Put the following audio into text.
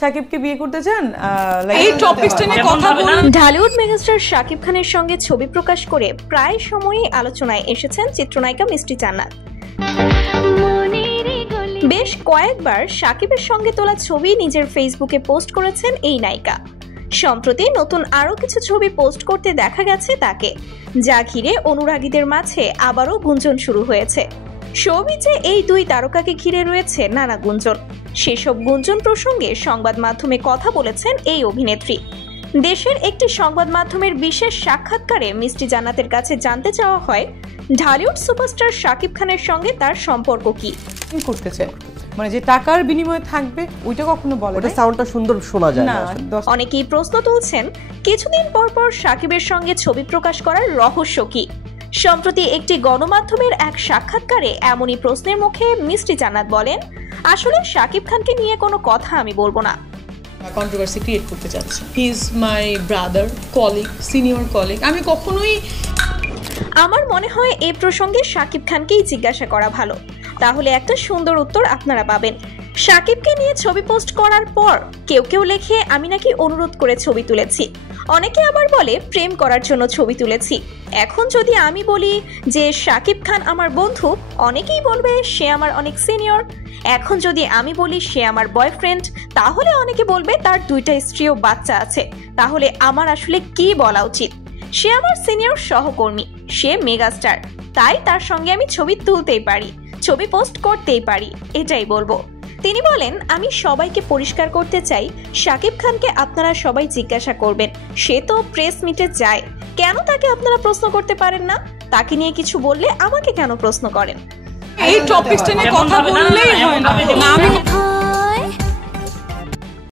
শাকিবকে বিয়ে করতে চান এই টপিকটা নিয়ে কথা বলুন। ঢালিউড মেগাস্টার শাকিব খানের সঙ্গে ছবি প্রকাশ করে প্রায় সময়ই আলোচনায় এসেছেন চিত্রনায়িকা মিষ্টি জান্নাত। বেশ কয়েকবার শাকিবের সঙ্গে তোলা ছবি নিজের ফেসবুকে পোস্ট করেছেন এই নায়িকা। সম্প্রতি নতুন আরো কিছু ছবি পোস্ট করতে দেখা গেছে তাকে, যা ঘিরে অনুরাগীদের মাঝে আবারও গুঞ্জন শুরু হয়েছে। শোবিজে এই দুই তারকাকে ঘিরে রয়েছে নানা গুঞ্জন। সেসব গুঞ্জন প্রসঙ্গে সংবাদ মাধ্যমে কথা বলেছেন এই অভিনেত্রী। দেশের একটি সংবাদ মাধ্যমের বিশেষ সাক্ষাৎকারে মিষ্টি জান্নাতের কাছে জানতে চাওয়া হয় ঢালিউড সুপারস্টার শাকিব খানের সঙ্গে তার সম্পর্ক কি করতেছে, মানে যে টাকার বিনিময়ে থাকবে ওইটা কখনো বলে না, সাউন্ডটা সুন্দর শোনা যায় না। অনেকেই প্রশ্ন তুলছেন কিছুদিন পর পর শাকিবের সঙ্গে ছবি প্রকাশ করার রহস্য কি। সম্প্রতি একটি গণমাধ্যমের এক সাক্ষাৎকারে এমনই প্রশ্নের মুখে মিষ্টি জান্নাত বলেন, আসলে শাকিব খানকে নিয়ে কোনো কথা আমি বলবো না। কন্ট্রোভার্সি ক্রিয়েট করতে চাচ্ছে। He is my brother, colleague, senior colleague. আমি কখনোই আমার মনে হয় এই প্রসঙ্গে শাকিব খানকেই জিজ্ঞাসা করা ভালো, তাহলে একটা সুন্দর উত্তর আপনারা পাবেন। শাকিবকে নিয়ে ছবি পোস্ট করার পর কেউ কেউ লেখে আমি নাকি অনুরোধ করে ছবি তুলেছি, অনেকে আবার বলে প্রেম করার জন্য ছবি তুলেছি। এখন যদি আমি বলি যে শাকিব খান আমার বন্ধু, অনেকেই বলবে সে আমার অনেক সিনিয়র। এখন যদি আমি বলি সে আমার বয়ফ্রেন্ড, তাহলে অনেকে বলবে তার দুইটা স্ত্রী ও বাচ্চা আছে। তাহলে আমার আসলে কি বলা উচিত? সে আমার সিনিয়র সহকর্মী, সে মেগাস্টার, তাই তার সঙ্গে আমি ছবি তুলতেই পারি, ছবি পোস্ট করতেই পারি, এটাই বলবো। তিনি বলেন, আমি সবাইকে পরিষ্কার করতে চাই, শাকিব খানকে আপনারা সবাই জিজ্ঞাসা করবেন, সে তো প্রেস মিটে যায়, কেন তাকে আপনারা প্রশ্ন করতে পারেন না? তাকে নিয়ে কিছু বললে আমাকে কেন প্রশ্ন করেন? এই টপিকটা নিয়ে কথা বললেই হয় না।